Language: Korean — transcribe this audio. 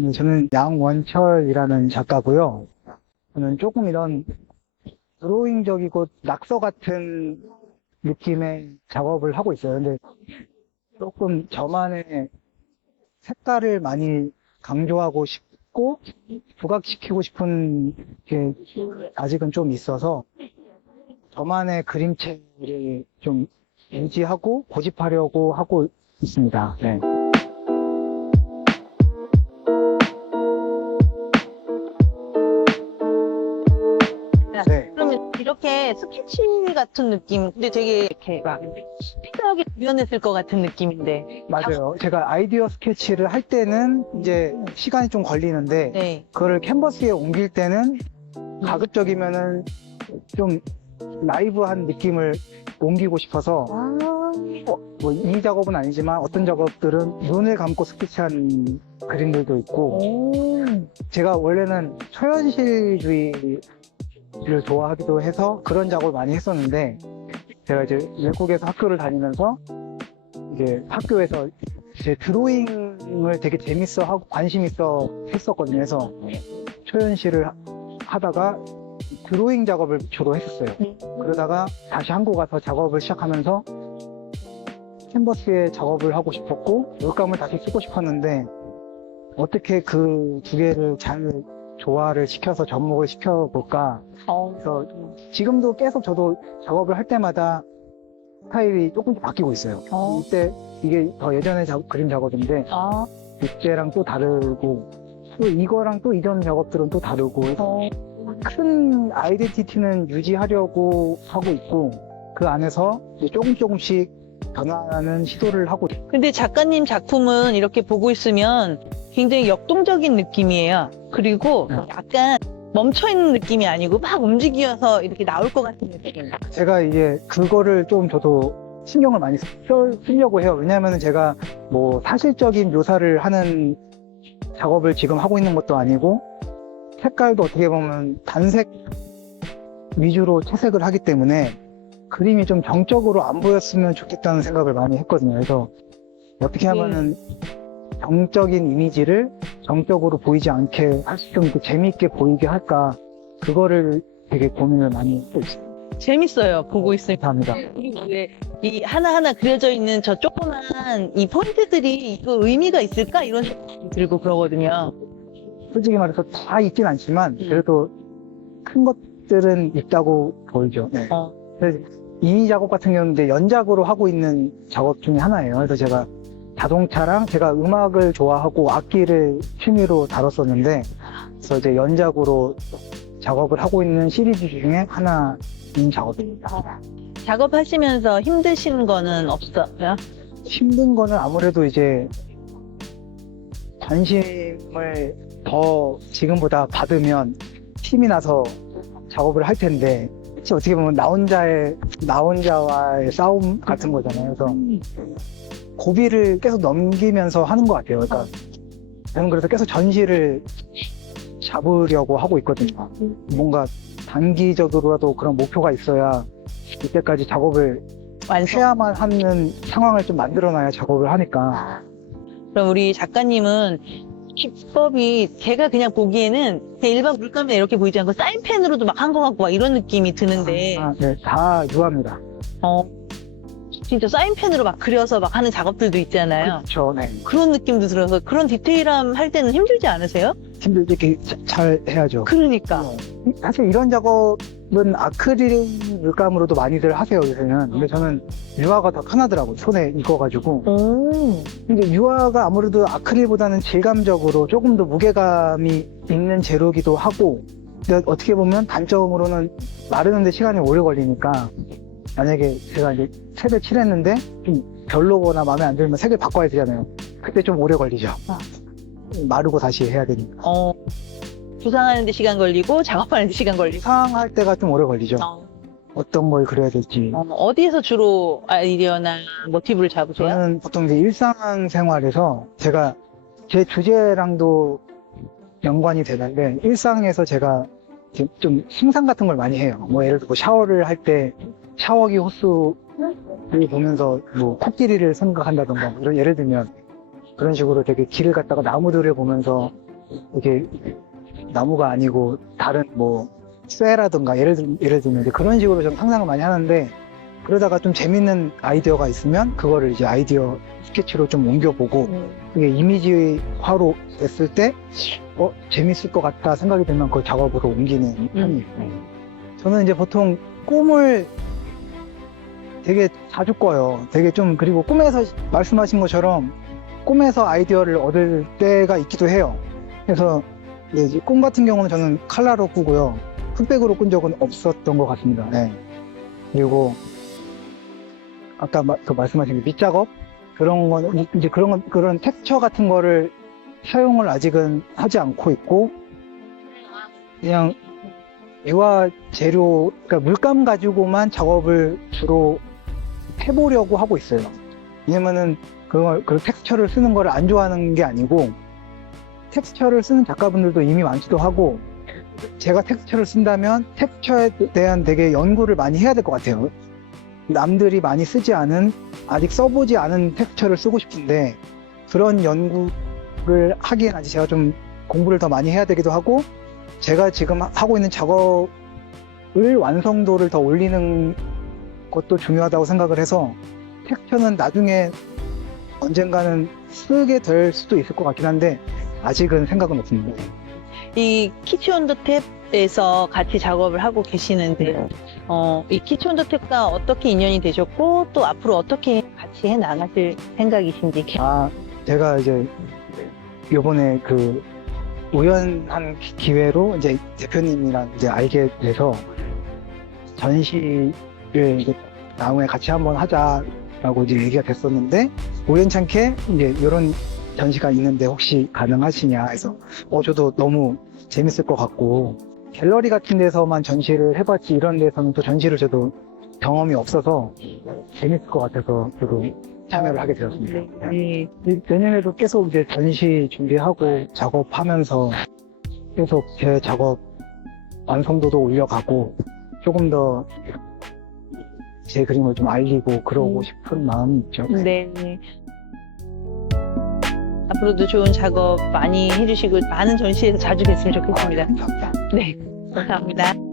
네, 저는 양원철이라는 작가고요. 저는 조금 이런 드로잉적이고 낙서 같은 느낌의 작업을 하고 있어요. 근데 조금 저만의 색깔을 많이 강조하고 싶고 부각시키고 싶은 게 아직은 좀 있어서 저만의 그림체를 좀 유지하고 고집하려고 하고 있습니다. 네. 네. 그러면 이렇게 스케치 같은 느낌, 근데 되게 이렇게 막 스피드하게 구현했을 것 같은 느낌인데. 맞아요. 제가 아이디어 스케치를 할 때는 이제 시간이 좀 걸리는데 네. 그거를 캔버스에 옮길 때는 가급적이면은 좀 라이브한 느낌을 옮기고 싶어서 뭐 이 작업은 아니지만 어떤 작업들은 눈을 감고 스케치한 그림들도 있고 제가 원래는 초현실주의를 좋아하기도 해서 그런 작업을 많이 했었는데 제가 이제 외국에서 학교를 다니면서 이제 학교에서 제 드로잉을 되게 재밌어 하고 관심 있어 했었거든요. 그래서 초현실을 하다가 드로잉 작업을 주로 했었어요. 그러다가 다시 한국 와서 작업을 시작하면서 캔버스에 작업을 하고 싶었고 물감을 다시 쓰고 싶었는데 어떻게 그 두 개를 잘 조화를 시켜서 접목을 시켜볼까. 그래서 지금도 계속 저도 작업을 할 때마다 스타일이 조금씩 바뀌고 있어요. 이때 이게 더 예전의 그림 작업인데 이때랑 또 다르고 또 이거랑 또 이전 작업들은 또 다르고 해서 큰 아이덴티티는 유지하려고 하고 있고 그 안에서 이제 조금씩 변화하는 시도를 하고 있어요. 근데 작가님 작품은 이렇게 보고 있으면 굉장히 역동적인 느낌이에요. 그리고 약간 멈춰있는 느낌이 아니고 막 움직여서 이렇게 나올 것 같은 느낌. 제가 이제 그거를 좀 저도 신경을 많이 쓰려고 해요. 왜냐하면 제가 뭐 사실적인 묘사를 하는 작업을 지금 하고 있는 것도 아니고 색깔도 어떻게 보면 단색 위주로 채색을 하기 때문에 그림이 좀 정적으로 안 보였으면 좋겠다는 생각을 많이 했거든요. 그래서 어떻게 하면은 정적인 이미지를 정적으로 보이지 않게 할 수 좀 재미있게 보이게 할까 그거를 되게 고민을 많이 하고 있어요. 재밌어요. 보고 있으면. 감사합니다. 그리고 왜 이 하나하나 그려져 있는 저 조그만 이 포인트들이 이거 의미가 있을까? 이런 생각이 들고 그러거든요. 솔직히 말해서 다 있진 않지만 그래도 큰 것들은 있다고 보이죠. 네. 그래서 이 작업 같은 경우는 이제 연작으로 하고 있는 작업 중에 하나예요. 그래서 제가 자동차랑 제가 음악을 좋아하고 악기를 취미로 다뤘었는데 그래서 이제 연작으로 작업을 하고 있는 시리즈 중에 하나인 작업입니다. 작업하시면서 힘드신 거는 없어요? 힘든 거는 아무래도 이제 관심을 더 지금보다 받으면 힘이 나서 작업을 할 텐데 어떻게 보면 나 혼자와의 싸움 같은 거잖아요. 그래서 고비를 계속 넘기면서 하는 것 같아요. 그러니까 저는 그래서 계속 전시를 잡으려고 하고 있거든요. 뭔가 단기적으로라도 그런 목표가 있어야 이때까지 작업을 해야만 하는 상황을 좀 만들어놔야 작업을 하니까. 그럼 우리 작가님은 기법이 제가 그냥 보기에는 그냥 일반 물감에 이렇게 보이지 않고 사인펜으로도 막 한 것 같고 막 이런 느낌이 드는데 네, 다 유합니다. 진짜 사인펜으로 막 그려서 막 하는 작업들도 있잖아요. 그렇죠. 네. 그런 느낌도 들어서 그런 디테일함 할 때는 힘들지 않으세요? 이렇게 잘 해야죠. 그러니까. 사실 이런 작업은 아크릴 물감으로도 많이들 하세요, 요새는. 근데 저는 유화가 더 편하더라고요. 손에 익어가지고. 근데 유화가 아무래도 아크릴보다는 질감적으로 조금 더 무게감이 있는 재료기도 하고, 근데 어떻게 보면 단점으로는 마르는데 시간이 오래 걸리니까, 만약에 제가 이제 색을 칠했는데 좀 별로거나 마음에 안 들면 색을 바꿔야 되잖아요. 그때 좀 오래 걸리죠. 마르고 다시 해야 되니까. 구상하는데 시간 걸리고 작업하는데 시간 걸리고. 구상할 때가 좀 오래 걸리죠. 어떤 걸 그려야 될지. 어디에서 주로 아이디어나 모티브를 잡으세요? 저는 보통 이제 일상생활에서 제가 제 주제랑도 연관이 되는데 일상에서 제가 좀 상상 같은 걸 많이 해요. 뭐 예를 들어 샤워를 할 때 샤워기 호스를 보면서 뭐 코끼리를 생각한다던가 이런 예를 들면 그런 식으로 되게 길을 갔다가 나무들을 보면서 이게 나무가 아니고 다른 뭐 쇠라든가 예를 들면 이제 그런 식으로 좀 상상을 많이 하는데, 그러다가 좀 재밌는 아이디어가 있으면 그거를 이제 아이디어 스케치로 좀 옮겨보고, 그게 이미지화로 됐을 때 재밌을 것 같다 생각이 들면 그걸 작업으로 옮기는 편이에요. 저는 이제 보통 꿈을 되게 자주 꿔요. 되게 좀, 그리고 꿈에서 말씀하신 것처럼 꿈에서 아이디어를 얻을 때가 있기도 해요. 그래서 이제 꿈 같은 경우는 저는 칼라로 꾸고요. 흑백으로 꾼 적은 없었던 것 같습니다. 네. 그리고 아까 그 말씀하신 그 밑작업, 그런 거는 이제 그런 텍스처 같은 거를 사용을 아직은 하지 않고 있고, 그냥 유화 재료, 그러니까 물감 가지고만 작업을 주로 해보려고 하고 있어요. 왜냐면은 그 텍스처를 쓰는 거를 안 좋아하는 게 아니고, 텍스처를 쓰는 작가분들도 이미 많기도 하고, 제가 텍스처를 쓴다면 텍스처에 대한 되게 연구를 많이 해야 될 것 같아요. 남들이 많이 쓰지 않은, 아직 써보지 않은 텍스처를 쓰고 싶은데, 그런 연구를 하기엔 아직 제가 좀 공부를 더 많이 해야 되기도 하고, 제가 지금 하고 있는 작업을 완성도를 더 올리는 것도 중요하다고 생각을 해서, 텍스처는 나중에 언젠가는 쓰게 될 수도 있을 것 같긴 한데 아직은 생각은 없습니다. 이 키치 온 더 탭에서 같이 작업을 하고 계시는데, 이 키치 온 더 탭과 어떻게 인연이 되셨고, 또 앞으로 어떻게 같이 해 나가실 생각이신지. 제가 이제 요번에 그 우연한 기회로 이제 대표님이랑 이제 알게 돼서 전시를 이제 나중에 같이 한번 하자라고 이제 얘기가 됐었는데, 우연찮게 이제 이런 전시가 있는데 혹시 가능하시냐 해서 저도 너무 재밌을 것 같고, 갤러리 같은 데서만 전시를 해봤지 이런 데서는 또 전시를 저도 경험이 없어서 재밌을 것 같아서 저도 참여를 하게 되었습니다. 네. 내년에도 계속 이제 전시 준비하고 작업하면서 계속 제 작업 완성도도 올려가고 조금 더 제 그림을 좀 알리고 그러고 싶은 마음이 있죠. 네. 앞으로도 좋은 작업 많이 해주시고, 많은 전시에서 자주 뵀으면 좋겠습니다. 감사합니다. 네. 감사합니다.